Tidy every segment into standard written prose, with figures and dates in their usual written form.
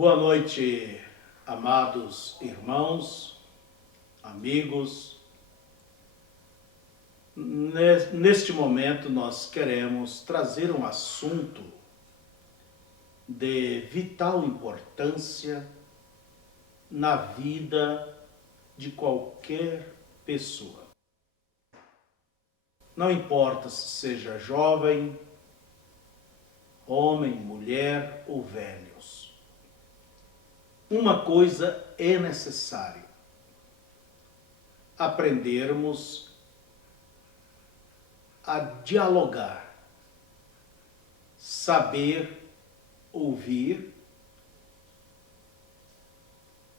Boa noite, amados irmãos, amigos. Neste momento nós queremos trazer um assunto de vital importância na vida de qualquer pessoa. Não importa se seja jovem, homem, mulher ou velhos. Uma coisa é necessária: aprendermos a dialogar, saber ouvir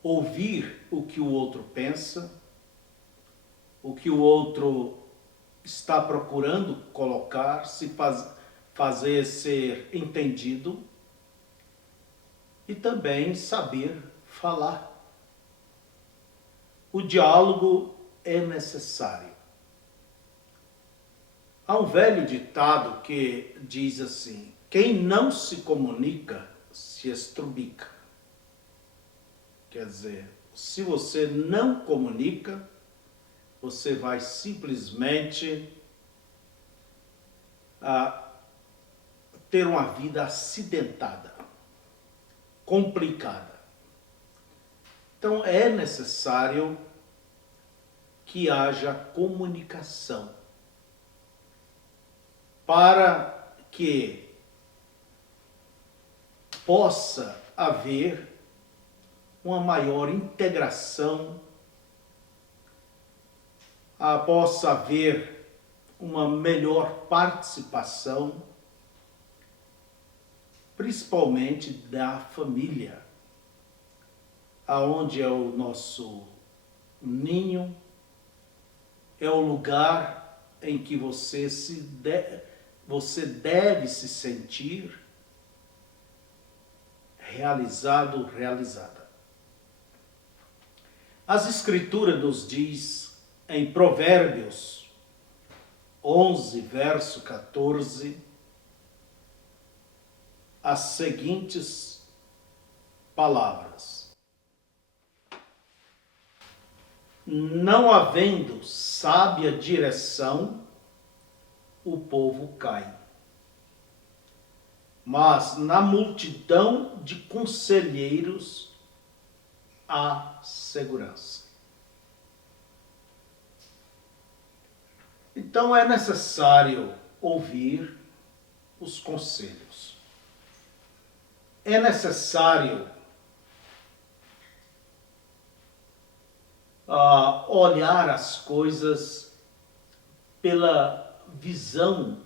o que o outro pensa, o que o outro está procurando colocar, fazer ser entendido, e também saber falar. O diálogo é necessário. Há um velho ditado que diz assim: quem não se comunica se estrubica. Quer dizer, se você não comunica, você vai simplesmente ter uma vida acidentada, complicada. Então é necessário que haja comunicação para que possa haver uma maior integração, possa haver uma melhor participação, principalmente da família, aonde é o nosso ninho, é o lugar em que você deve se sentir realizado, realizada. As Escrituras nos diz em Provérbios 11, verso 14, as seguintes palavras: não havendo sábia direção, o povo cai, mas na multidão de conselheiros há segurança. Então é necessário ouvir os conselhos. É necessário olhar as coisas pela visão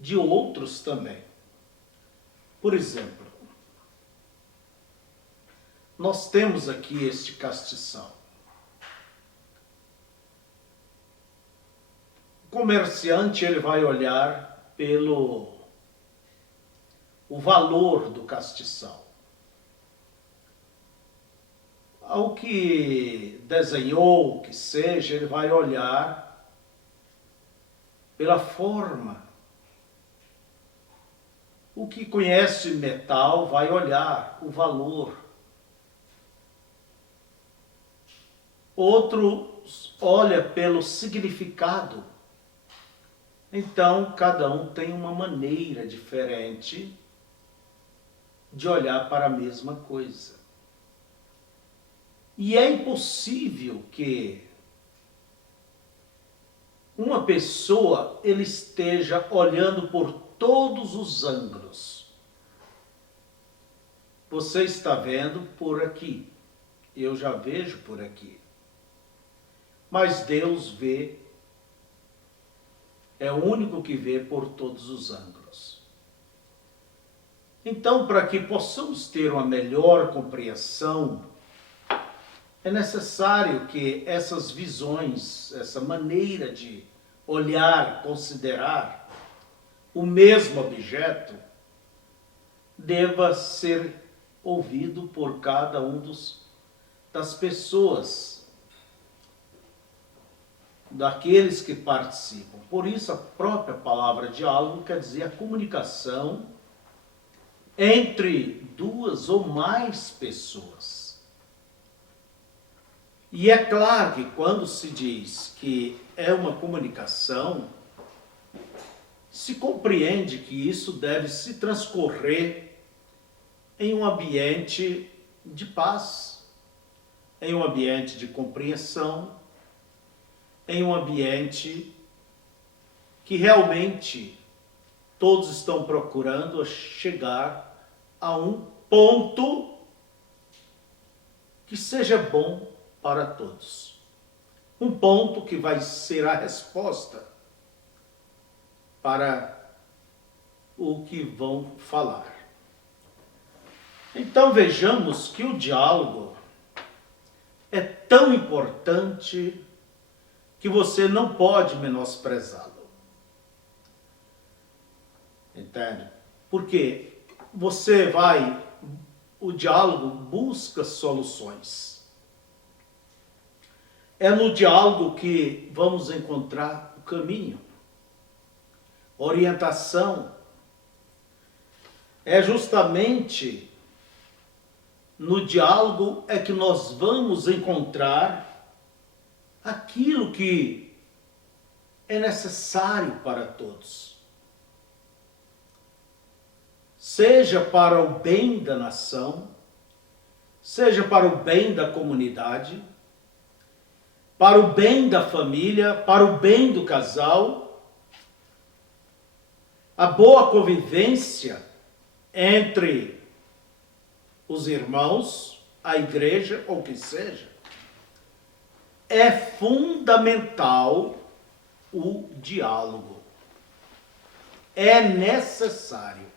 de outros também. Por exemplo, nós temos aqui este castiçal. O comerciante, ele vai olhar pelo o valor do castiçal. Ao que desenhou, que seja, ele vai olhar pela forma. O que conhece metal vai olhar o valor. Outros olha pelo significado. Então, cada um tem uma maneira diferente de olhar para a mesma coisa. E é impossível que uma pessoa ele esteja olhando por todos os ângulos. Você está vendo por aqui, eu já vejo por aqui. Mas Deus vê, é o único que vê por todos os ângulos. Então, para que possamos ter uma melhor compreensão, é necessário que essas visões, essa maneira de olhar, considerar o mesmo objeto, deva ser ouvido por cada um das pessoas, daqueles que participam. Por isso, a própria palavra diálogo quer dizer a comunicação entre duas ou mais pessoas. E é claro que quando se diz que é uma comunicação, se compreende que isso deve se transcorrer em um ambiente de paz, em um ambiente de compreensão, em um ambiente que realmente todos estão procurando chegar a um ponto que seja bom para todos. Um ponto que vai ser a resposta para o que vão falar. Então vejamos que o diálogo é tão importante que você não pode menosprezá-lo. Entende? Porque o diálogo busca soluções. É no diálogo que vamos encontrar o caminho, orientação. É justamente no diálogo é que nós vamos encontrar aquilo que é necessário para todos. Seja para o bem da nação, seja para o bem da comunidade, para o bem da família, para o bem do casal, a boa convivência entre os irmãos, a igreja ou o que seja, é fundamental o diálogo. É necessário.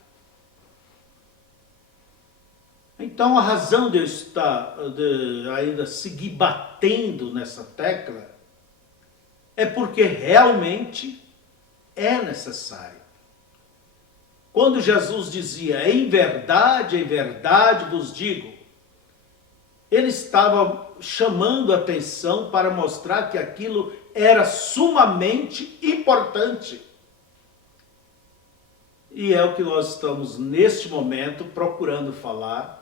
Então a razão de eu estar ainda seguir batendo nessa tecla é porque realmente é necessário. Quando Jesus dizia, em verdade vos digo, ele estava chamando a atenção para mostrar que aquilo era sumamente importante. E é o que nós estamos, neste momento, procurando falar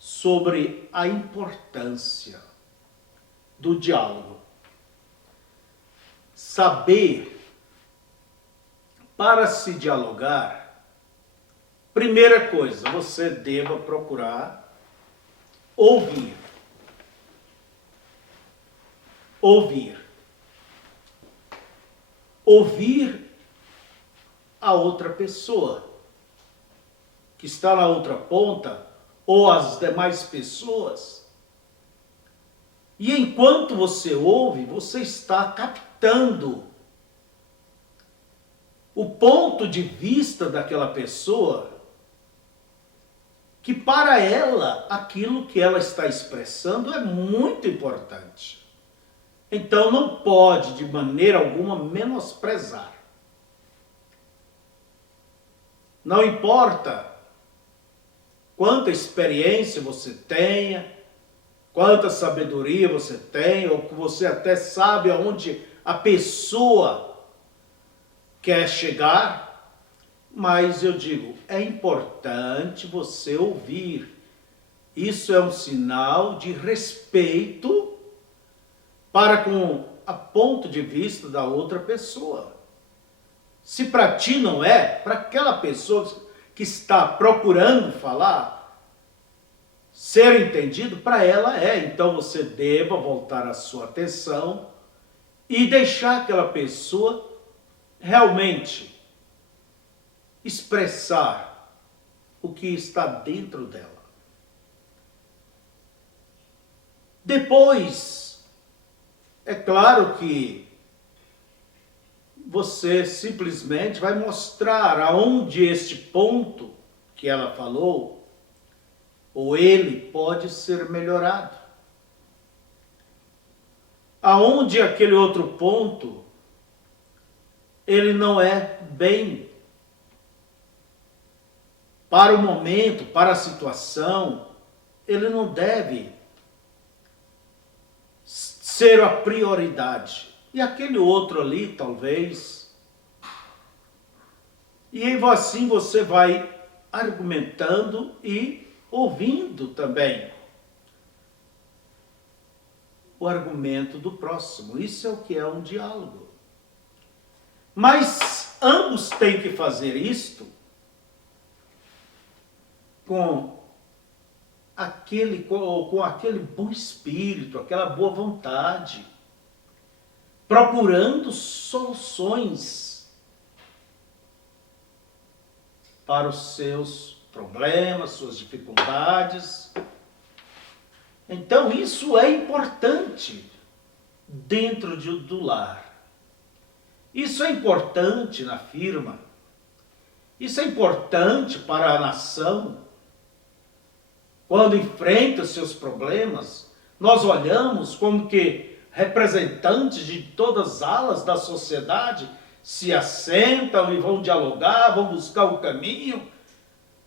sobre a importância do diálogo. Saber, para se dialogar, primeira coisa, você deva procurar ouvir. Ouvir a outra pessoa que está na outra ponta ou as demais pessoas. E enquanto você ouve, você está captando o ponto de vista daquela pessoa, que para ela, aquilo que ela está expressando é muito importante. Então não pode, de maneira alguma, menosprezar. Não importa quanta experiência você tenha, quanta sabedoria você tem, ou que você até sabe aonde a pessoa quer chegar, mas eu digo, é importante você ouvir. Isso é um sinal de respeito para com o ponto de vista da outra pessoa. Se para ti não é, para aquela pessoa que está procurando falar, ser entendido, para ela é. Então você deva voltar a sua atenção e deixar aquela pessoa realmente expressar o que está dentro dela. Depois, é claro que você simplesmente vai mostrar aonde este ponto que ela falou, ou ele, pode ser melhorado. Aonde aquele outro ponto, ele não é bem para o momento, para a situação, ele não deve ser a prioridade. E aquele outro ali, talvez. E assim você vai argumentando e ouvindo também o argumento do próximo. Isso é o que é um diálogo. Mas ambos têm que fazer isto com aquele bom espírito, aquela boa vontade, procurando soluções para os seus problemas, suas dificuldades. Então isso é importante dentro do lar. Isso é importante na firma. Isso é importante para a nação. Quando enfrenta os seus problemas, nós olhamos como que representantes de todas as alas da sociedade se assentam e vão dialogar, vão buscar o caminho,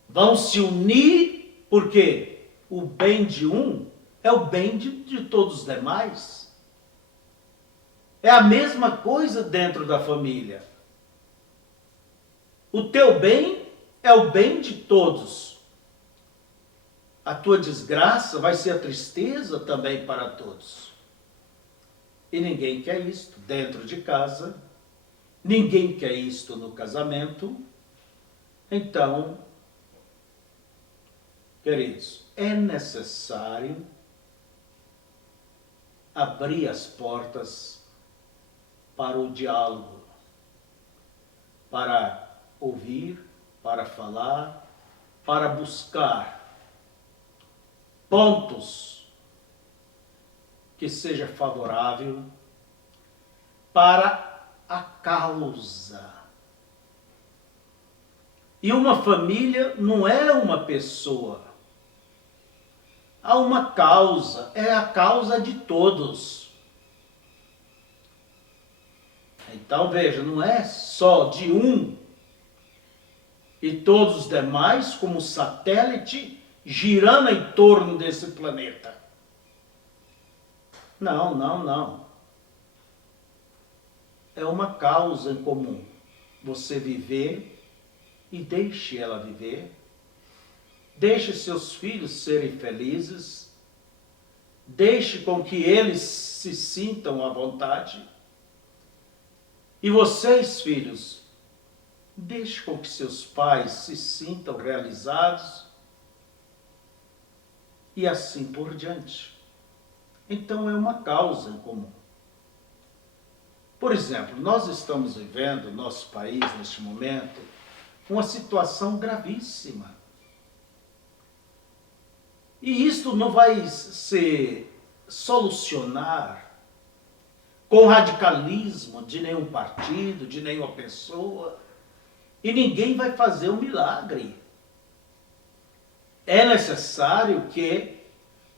vão se unir, porque o bem de um é o bem de todos os demais. É a mesma coisa dentro da família. O teu bem é o bem de todos. A tua desgraça vai ser a tristeza também para todos. E ninguém quer isto dentro de casa. Ninguém quer isto no casamento. Então, queridos, é necessário abrir as portas para o diálogo, para ouvir, para falar, para buscar pontos que seja favorável para a causa. E uma família não é uma pessoa. Há uma causa, é a causa de todos. Então veja, não é só de um e todos os demais como satélite girando em torno desse planeta. Não, não, não. É uma causa em comum. Você viver e deixe ela viver. Deixe seus filhos serem felizes. Deixe com que eles se sintam à vontade. E vocês, filhos, deixe com que seus pais se sintam realizados. E assim por diante. Então é uma causa em comum. Por exemplo, nós estamos vivendo, no nosso país, neste momento, uma situação gravíssima. E isto não vai se solucionar com radicalismo de nenhum partido, de nenhuma pessoa. E ninguém vai fazer um milagre. É necessário que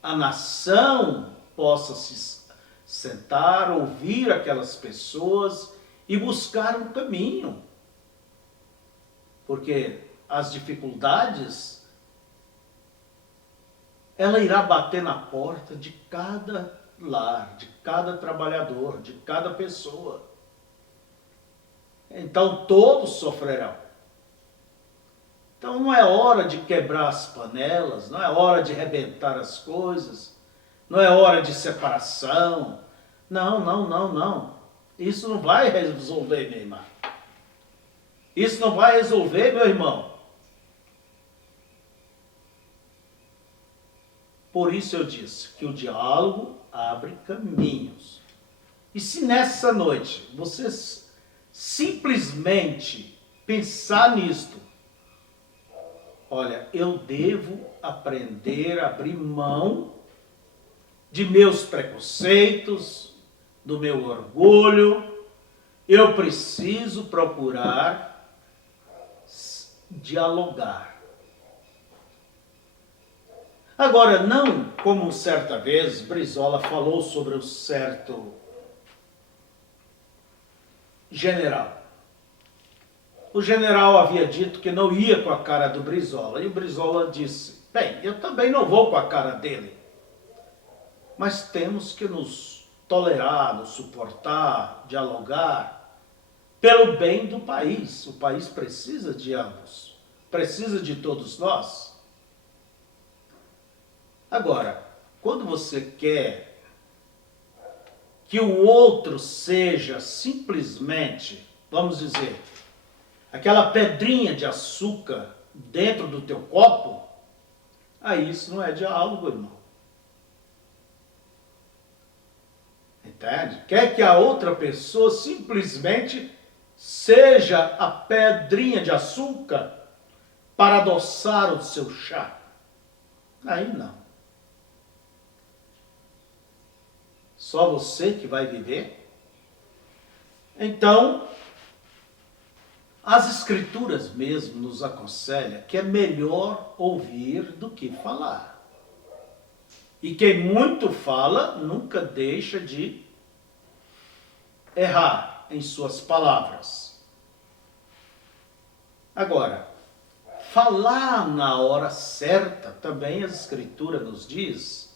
a nação possa se sentar, ouvir aquelas pessoas e buscar um caminho. Porque as dificuldades, ela irá bater na porta de cada lar, de cada trabalhador, de cada pessoa. Então todos sofrerão. Então não é hora de quebrar as panelas, não é hora de arrebentar as coisas, não é hora de separação. Não, não, não, não. Isso não vai resolver, minha irmã. Isso não vai resolver, meu irmão. Por isso eu disse que o diálogo abre caminhos. E se nessa noite você simplesmente pensar nisto, olha, eu devo aprender a abrir mão de meus preconceitos, do meu orgulho. Eu preciso procurar dialogar. Agora, não como certa vez Brizola falou sobre um certo general. O general havia dito que não ia com a cara do Brizola. E o Brizola disse, bem, eu também não vou com a cara dele. Mas temos que nos tolerar, nos suportar, dialogar, pelo bem do país. O país precisa de ambos. Precisa de todos nós. Agora, quando você quer que o outro seja simplesmente, vamos dizer, aquela pedrinha de açúcar dentro do teu copo, aí isso não é diálogo, irmão. Entende? Quer que a outra pessoa simplesmente seja a pedrinha de açúcar para adoçar o seu chá. Aí não. Só você que vai viver. Então, as escrituras mesmo nos aconselham que é melhor ouvir do que falar. E quem muito fala nunca deixa de errar em suas palavras. Agora, falar na hora certa, também a Escritura nos diz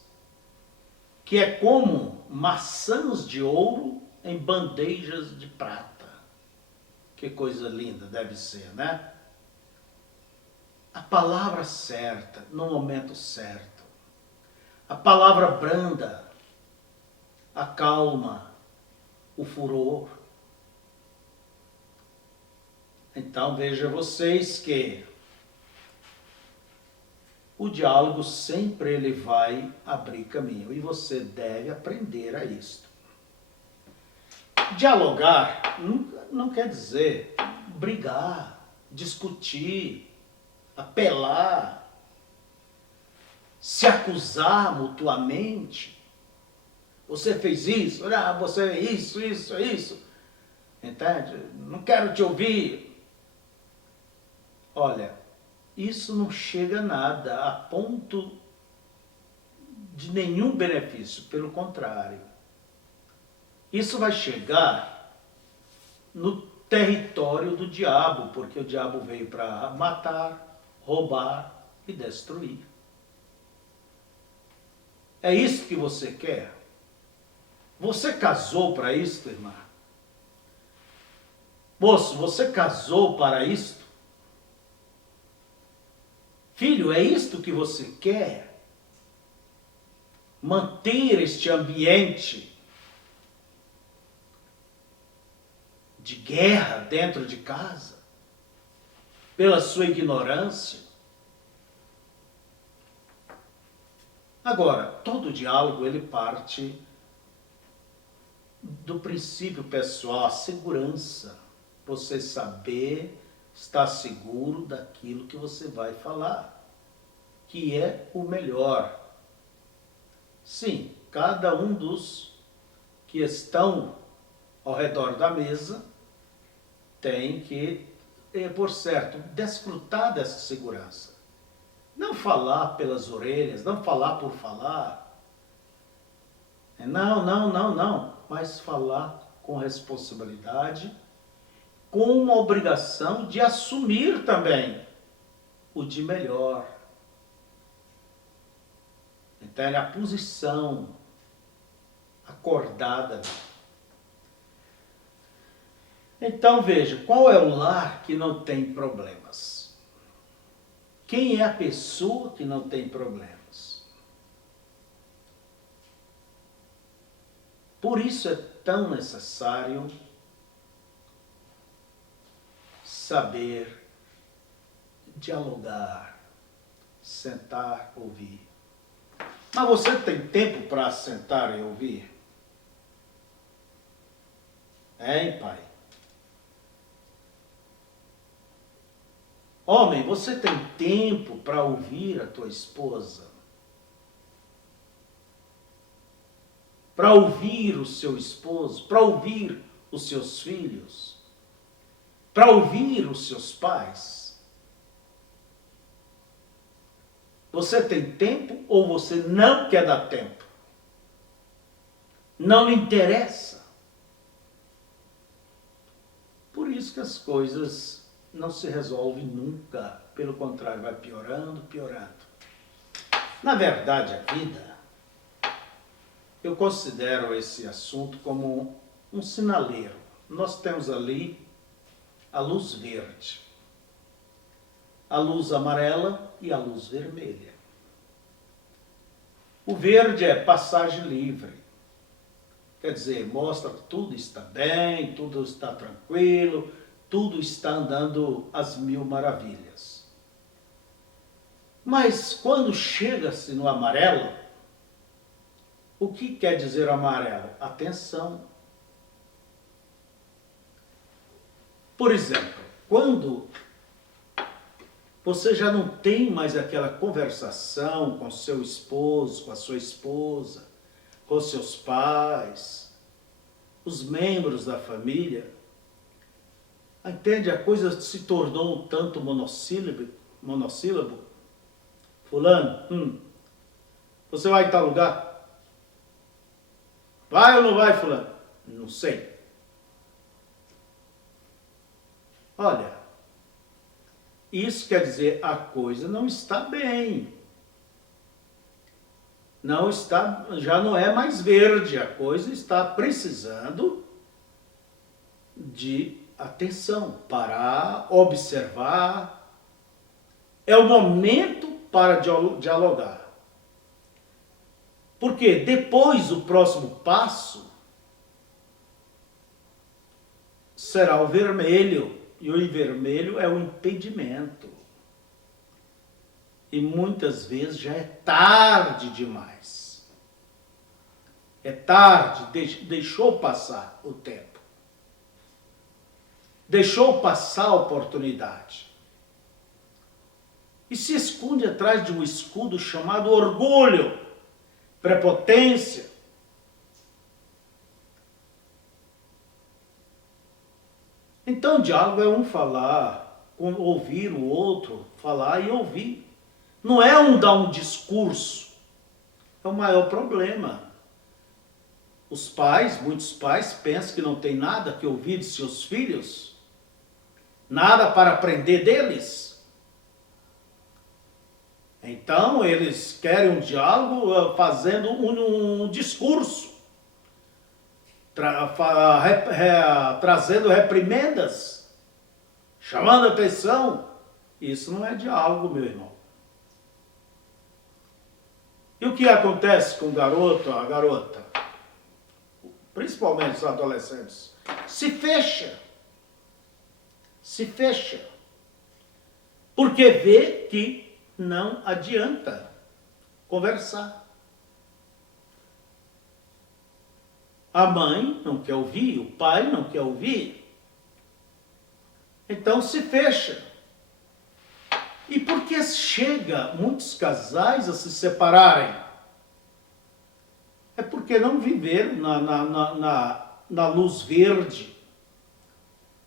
que é como maçãs de ouro em bandejas de prata. Que coisa linda deve ser, né? A palavra certa, no momento certo. A palavra branda acalma o furor. Então veja vocês que o diálogo sempre ele vai abrir caminho e você deve aprender a isto. Dialogar não quer dizer brigar, discutir, apelar, se acusar mutuamente. Você fez isso, você é isso. Entende? Não quero te ouvir. Olha, isso não chega a nada, a ponto de nenhum benefício, pelo contrário. Isso vai chegar no território do diabo, porque o diabo veio para matar, roubar e destruir. É isso que você quer? Você casou para isto, irmã? Moço, você casou para isto? Filho, é isto que você quer? Manter este ambiente de guerra dentro de casa? Pela sua ignorância? Agora, todo diálogo ele parte do princípio pessoal, a segurança. Você saber estar seguro daquilo que você vai falar, que é o melhor. Sim, cada um dos que estão ao redor da mesa tem que, por certo, desfrutar dessa segurança. Não falar pelas orelhas, não falar por falar. Não. Mas falar com responsabilidade, com uma obrigação de assumir também o de melhor. Então, é a posição acordada. Então, veja, qual é o lar que não tem problemas? Quem é a pessoa que não tem problemas? Por isso é tão necessário saber dialogar, sentar, ouvir. Mas você tem tempo para sentar e ouvir? Hein, pai? Homem, você tem tempo para ouvir a tua esposa? Para ouvir o seu esposo? Para ouvir os seus filhos? Para ouvir os seus pais? Você tem tempo ou você não quer dar tempo? Não lhe interessa? Por isso que as coisas não se resolvem nunca. Pelo contrário, vai piorando. Na verdade, a vida, eu considero esse assunto como um sinaleiro. Nós temos ali a luz verde, a luz amarela e a luz vermelha. O verde é passagem livre. Quer dizer, mostra que tudo está bem, tudo está tranquilo, tudo está andando às mil maravilhas. Mas quando chega-se no amarelo, o que quer dizer amarelo? Atenção. Por exemplo, quando você já não tem mais aquela conversação com seu esposo, com a sua esposa, com seus pais, os membros da família, entende? A coisa se tornou um tanto monossílabo. Fulano, você vai em tal lugar? Vai ou não vai, fulano? Não sei. Olha, isso quer dizer a coisa não está bem. Não está, já não é mais verde, a coisa está precisando de atenção, parar, observar. É o momento para dialogar. Porque depois o próximo passo será o vermelho. E o vermelho é o impedimento. E muitas vezes já é tarde demais. É tarde, deixou passar o tempo. Deixou passar a oportunidade. E se esconde atrás de um escudo chamado orgulho, prepotência. Então o diálogo é um falar, ouvir o outro, falar e ouvir. Não é um dar um discurso. É o maior problema. Os pais, muitos pais, pensam que não tem nada que ouvir de seus filhos, nada para aprender deles. Então eles querem um diálogo fazendo um discurso, trazendo reprimendas, chamando atenção. Isso não é diálogo, meu irmão. E o que acontece com o garoto, a garota, principalmente os adolescentes? Se fecha. Se fecha. Porque vê que não adianta conversar. A mãe não quer ouvir, o pai não quer ouvir. Então se fecha. E por que chega muitos casais a se separarem? É porque não viveram na luz verde.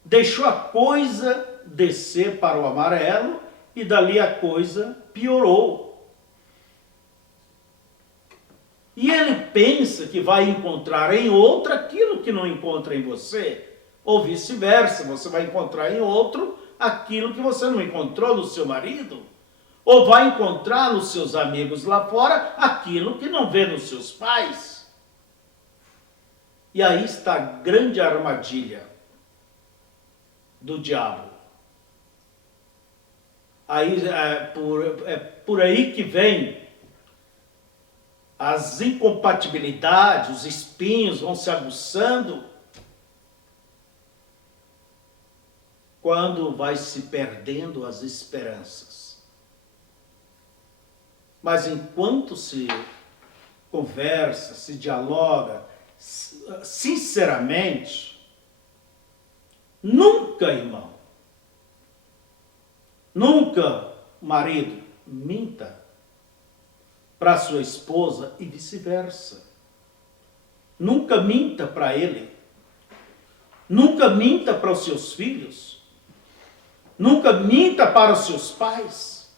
Deixou a coisa descer para o amarelo e dali a coisa piorou. E ele pensa que vai encontrar em outro aquilo que não encontra em você, ou vice-versa, você vai encontrar em outro aquilo que você não encontrou no seu marido, ou vai encontrar nos seus amigos lá fora aquilo que não vê nos seus pais. E aí está a grande armadilha do diabo. Aí é por aí que vem as incompatibilidades, os espinhos vão se aguçando, quando vai se perdendo as esperanças. Mas enquanto se conversa, se dialoga, sinceramente, nunca, irmão, nunca, marido, minta para sua esposa e vice-versa. Nunca minta para ele. Nunca minta para os seus filhos. Nunca minta para os seus pais.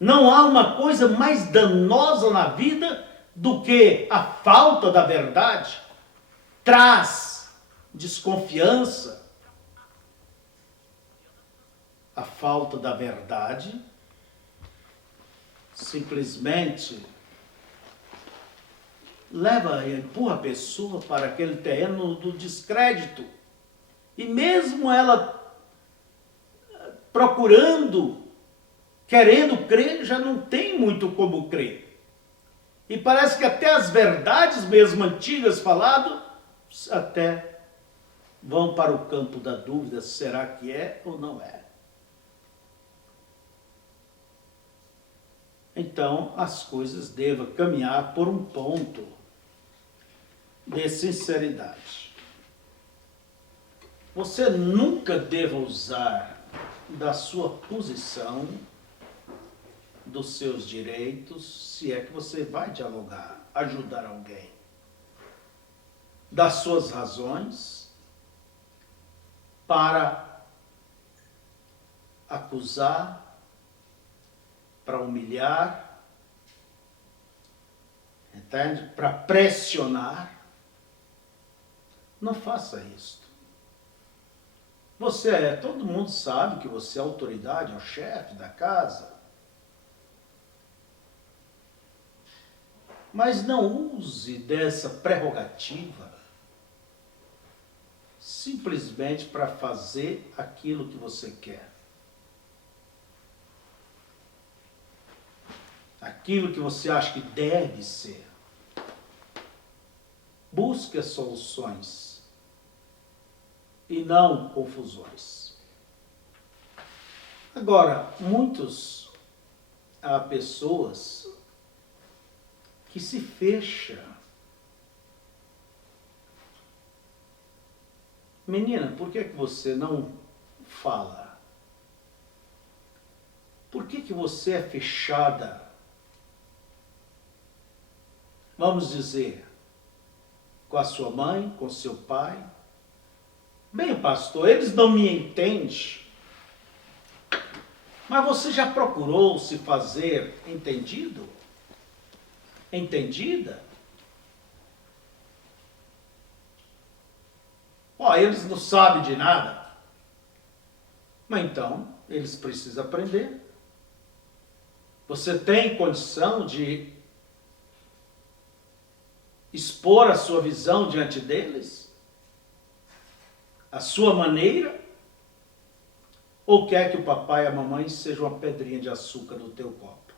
Não há uma coisa mais danosa na vida do que a falta da verdade. Traz desconfiança. A falta da verdade simplesmente empurra a pessoa para aquele terreno do descrédito. E mesmo ela procurando querendo crer, já não tem muito como crer. E parece que até as verdades mesmo antigas falado, até vão para o campo da dúvida, será que é ou não é? Então, as coisas devem caminhar por um ponto de sinceridade. Você nunca deve usar da sua posição, dos seus direitos, se é que você vai dialogar, ajudar alguém, das suas razões, para acusar, para humilhar, entende? Para pressionar. Não faça isso. Todo mundo sabe que você é autoridade, é o chefe da casa. Mas não use dessa prerrogativa simplesmente para fazer aquilo que você quer. Aquilo que você acha que deve ser. Busque as soluções e não confusões. Agora, há pessoas que se fecham. Menina, por que você não fala? Por que você é fechada? Vamos dizer, com a sua mãe, com seu pai. Bem, pastor, eles não me entendem. Mas você já procurou se fazer entendido? Entendida? Eles não sabem de nada. Mas então, eles precisam aprender. Você tem condição de expor a sua visão diante deles? A sua maneira? Ou quer que o papai e a mamãe sejam uma pedrinha de açúcar no teu copo?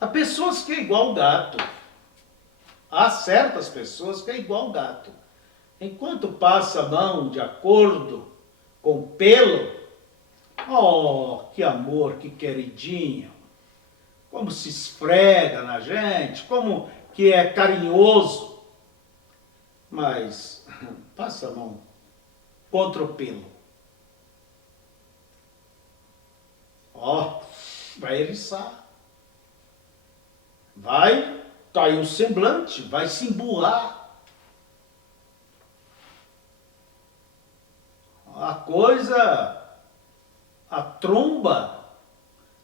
Há pessoas que é igual gato. Há certas pessoas que é igual gato. Enquanto passa a mão de acordo com o pelo, que amor, que queridinho. Como se esfrega na gente, como que é carinhoso. Mas passa a mão contra o pelo. Vai eriçar. Vai cair o semblante, vai se emburrar. A coisa, a tromba,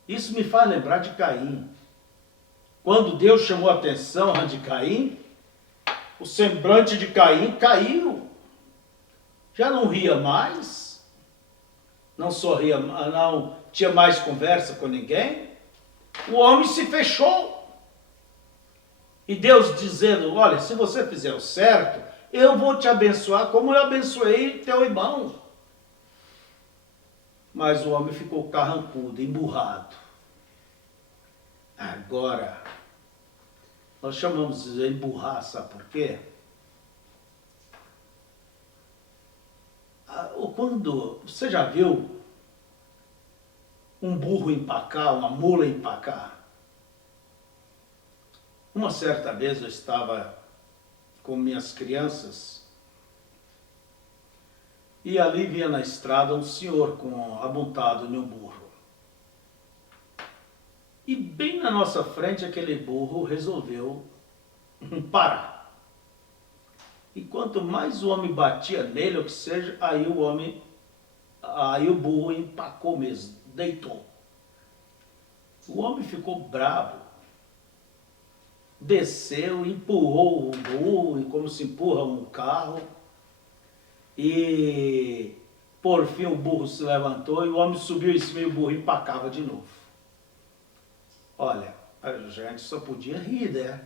isso me faz lembrar de Caim. Quando Deus chamou a atenção de Caim, o semblante de Caim caiu. Já não ria mais, não sorria, não tinha mais conversa com ninguém. O homem se fechou. E Deus dizendo, olha, se você fizer o certo, eu vou te abençoar como eu abençoei teu irmão. Mas o homem ficou carrancudo, emburrado. Agora, nós chamamos de emburrar, sabe por quê? Quando você já viu um burro empacar, uma mula empacar? Uma certa vez eu estava com minhas crianças e ali vinha na estrada um senhor amontado em um burro. E bem na nossa frente aquele burro resolveu parar. E quanto mais o homem batia nele, ou que seja, aí o burro empacou mesmo, deitou. O homem ficou bravo. Desceu, empurrou o burro, como se empurra um carro, e por fim o burro se levantou e o homem subiu em cima e o burro empacava de novo. Olha, a gente só podia rir, né?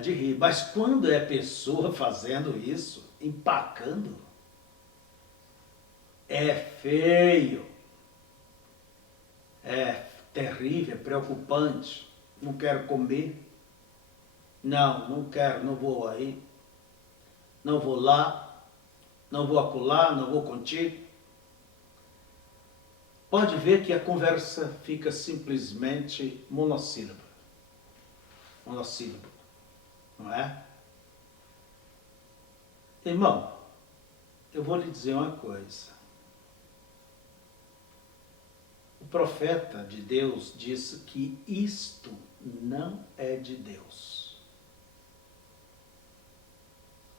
De rir. Mas quando é pessoa fazendo isso, empacando, É feio, é terrível, é preocupante. Não quero comer. Não quero, não vou aí. Não vou lá, não vou acolá, não vou contigo. Pode ver que a conversa fica simplesmente monossílaba. Monossílabo, não é? Irmão, eu vou lhe dizer uma coisa. O profeta de Deus disse que isto não é de Deus.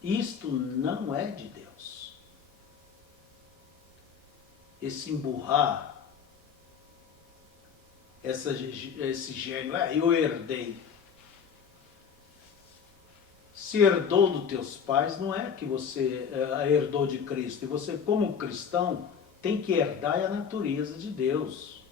Isto não é de Deus. Esse emburrar, esse gênio, eu herdei. Se herdou dos teus pais, não é que você herdou de Cristo. E você, como cristão, tem que herdar a natureza de Deus.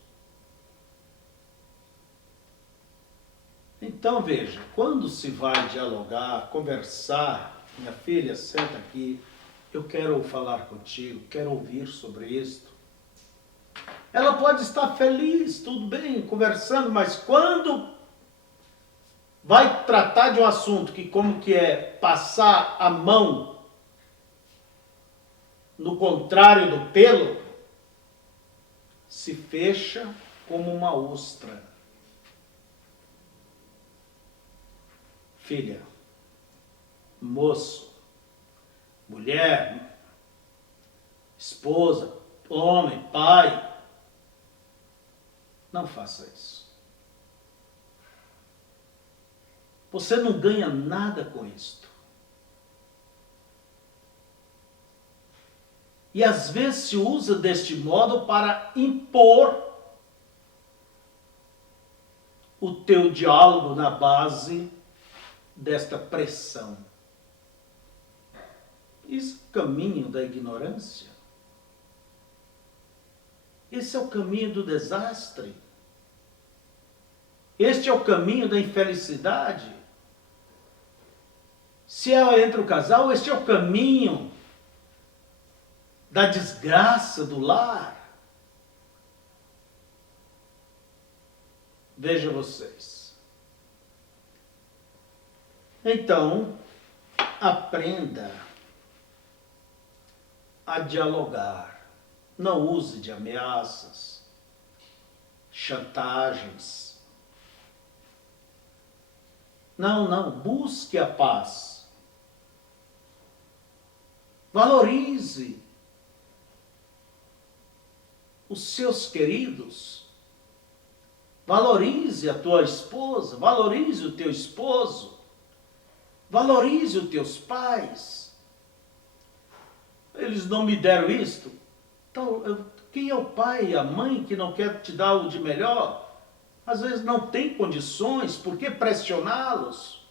Então, veja, quando se vai dialogar, conversar, minha filha, senta aqui, eu quero falar contigo, quero ouvir sobre isto. Ela pode estar feliz, tudo bem, conversando, mas quando vai tratar de um assunto que como que é passar a mão no contrário do pelo, se fecha como uma ostra. Filha, moço, mulher, esposa, homem, pai, não faça isso. Você não ganha nada com isto. E às vezes se usa deste modo para impor o teu diálogo na base desta pressão. Esse é o caminho da ignorância. Esse é o caminho do desastre. Este é o caminho da infelicidade. Se é entre o casal, este é o caminho da desgraça do lar. Veja vocês. Então, aprenda a dialogar. Não use de ameaças, chantagens. Não, busque a paz. Valorize os seus queridos. Valorize a tua esposa, valorize o teu esposo. Valorize os teus pais. Eles não me deram isto. Então, quem é o pai e a mãe que não quer te dar o de melhor? Às vezes não tem condições, por que pressioná-los?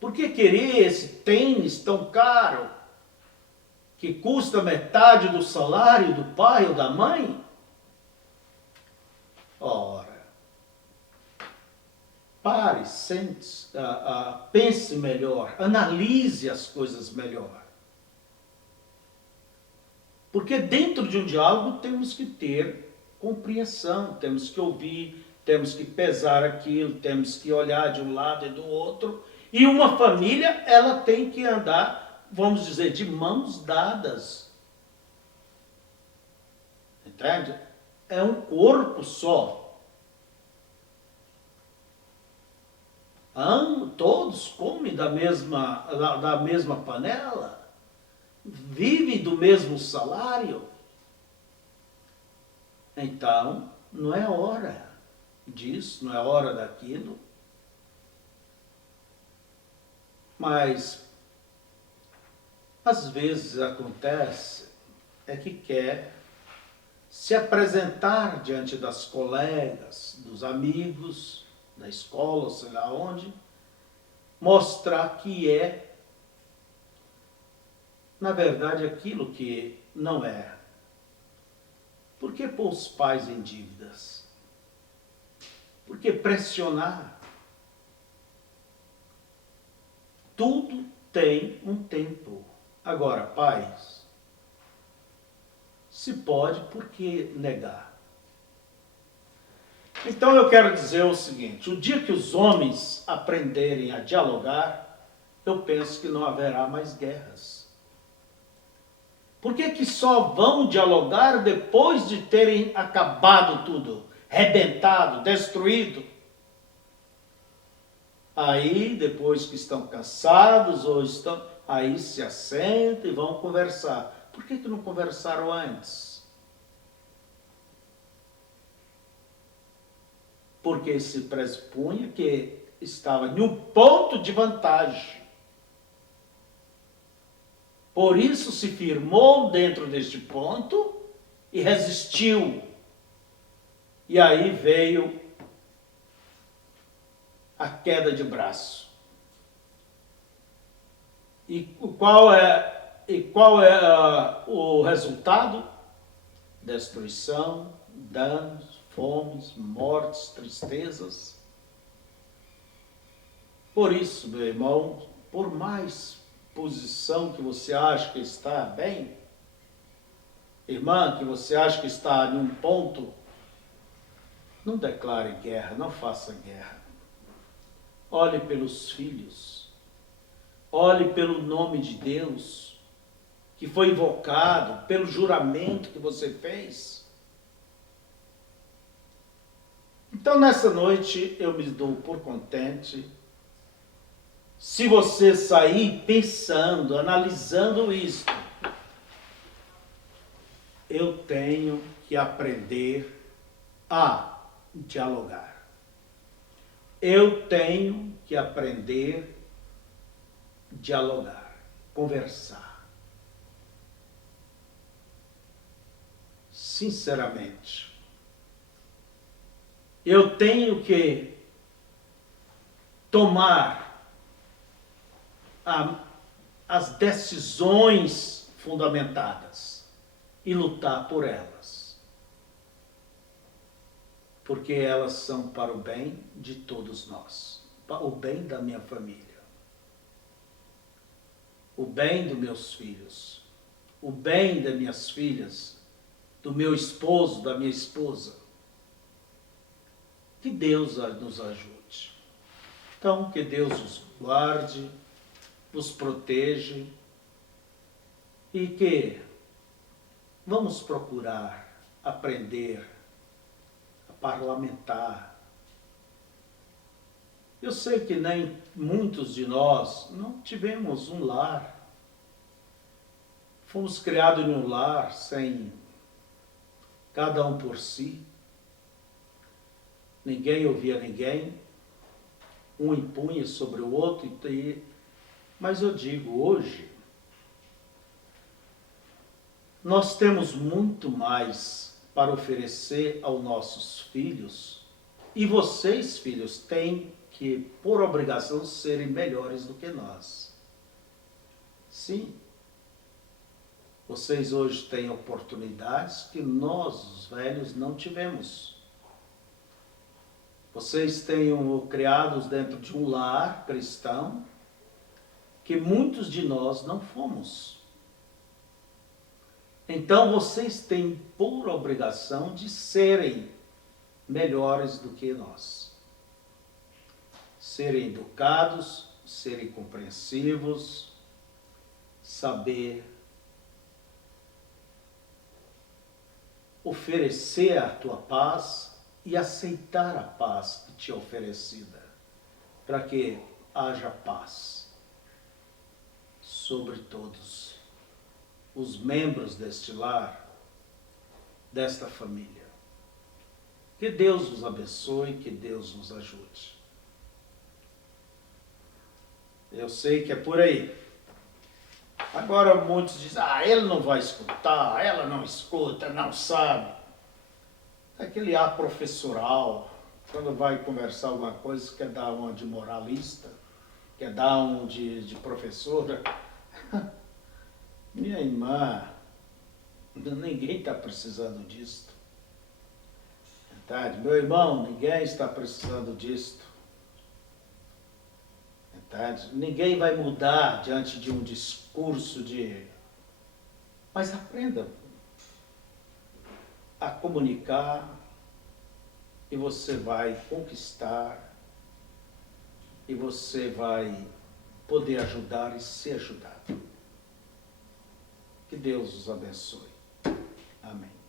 Por que querer esse tênis tão caro, que custa metade do salário do pai ou da mãe? Ora, pare, sente, pense melhor, analise as coisas melhor. Porque dentro de um diálogo temos que ter compreensão, temos que ouvir, temos que pesar aquilo, temos que olhar de um lado e do outro. E uma família, ela tem que andar, vamos dizer, de mãos dadas. Entende? É um corpo só. Todos comem da mesma panela, vivem do mesmo salário. Então, não é hora disso, não é hora daquilo. Mas, às vezes acontece, é que quer se apresentar diante das colegas, dos amigos, da escola, sei lá onde, mostrar que é, na verdade, aquilo que não é. Por que pôr os pais em dívidas? Por que pressionar? Tudo tem um tempo. Agora, pais, Se pode, por que negar? Então eu quero dizer o seguinte: o dia que os homens aprenderem a dialogar, eu penso que não haverá mais guerras. Por que que só vão dialogar depois de terem acabado tudo, rebentado, destruído? Aí, depois que estão cansados ou estão, aí se assentam e vão conversar. Por que que não conversaram antes? Porque se pressupunha que estava em um ponto de vantagem. Por isso se firmou dentro deste ponto e resistiu. E aí veio a queda de braço. E qual é o resultado? Destruição, danos, fomes, mortes, tristezas. Por isso, meu irmão, por mais posição que você acha que está bem, irmã, que você acha que está em um ponto, não declare guerra, não faça guerra. Olhe pelos filhos, olhe pelo nome de Deus, que foi invocado, pelo juramento que você fez. Então, nessa noite, eu me dou por contente se você sair pensando, analisando isto. Eu tenho que aprender a dialogar. Eu tenho que aprender a dialogar, conversar. Sinceramente, eu tenho que tomar as decisões fundamentadas e lutar por elas. Porque elas são para o bem de todos nós, para o bem da minha família, o bem dos meus filhos, o bem das minhas filhas, do meu esposo, da minha esposa. Que Deus nos ajude. Então, que Deus os guarde, nos proteja e que vamos procurar aprender a parlamentar. Eu sei que nem muitos de nós não tivemos um lar. Fomos criados em um lar sem cada um por si. Ninguém ouvia ninguém. Um impunha sobre o outro. Mas eu digo, hoje, nós temos muito mais para oferecer aos nossos filhos. E vocês, filhos, têm que, por obrigação, serem melhores do que nós. Sim. Vocês hoje têm oportunidades que nós, os velhos, não tivemos. Vocês tenham criados dentro de um lar cristão que muitos de nós não fomos. Então vocês têm por obrigação de serem melhores do que nós. Serem educados, serem compreensivos, saber oferecer a tua paz e aceitar a paz que te é oferecida, para que haja paz sobre todos os membros deste lar, desta família. Que Deus os abençoe, que Deus nos ajude. Eu sei que é por aí. Agora muitos dizem, ele não vai escutar, ela não escuta, não sabe. Aquele ar professoral, quando vai conversar alguma coisa, quer dar uma de moralista, quer dar um de professora. Minha irmã, ninguém está precisando disto. Verdade? Meu irmão, ninguém está precisando disto. Verdade? Ninguém vai mudar diante de um discurso de... Mas aprenda. a comunicar e você vai conquistar e você vai poder ajudar e ser ajudado. Que Deus os abençoe. Amém.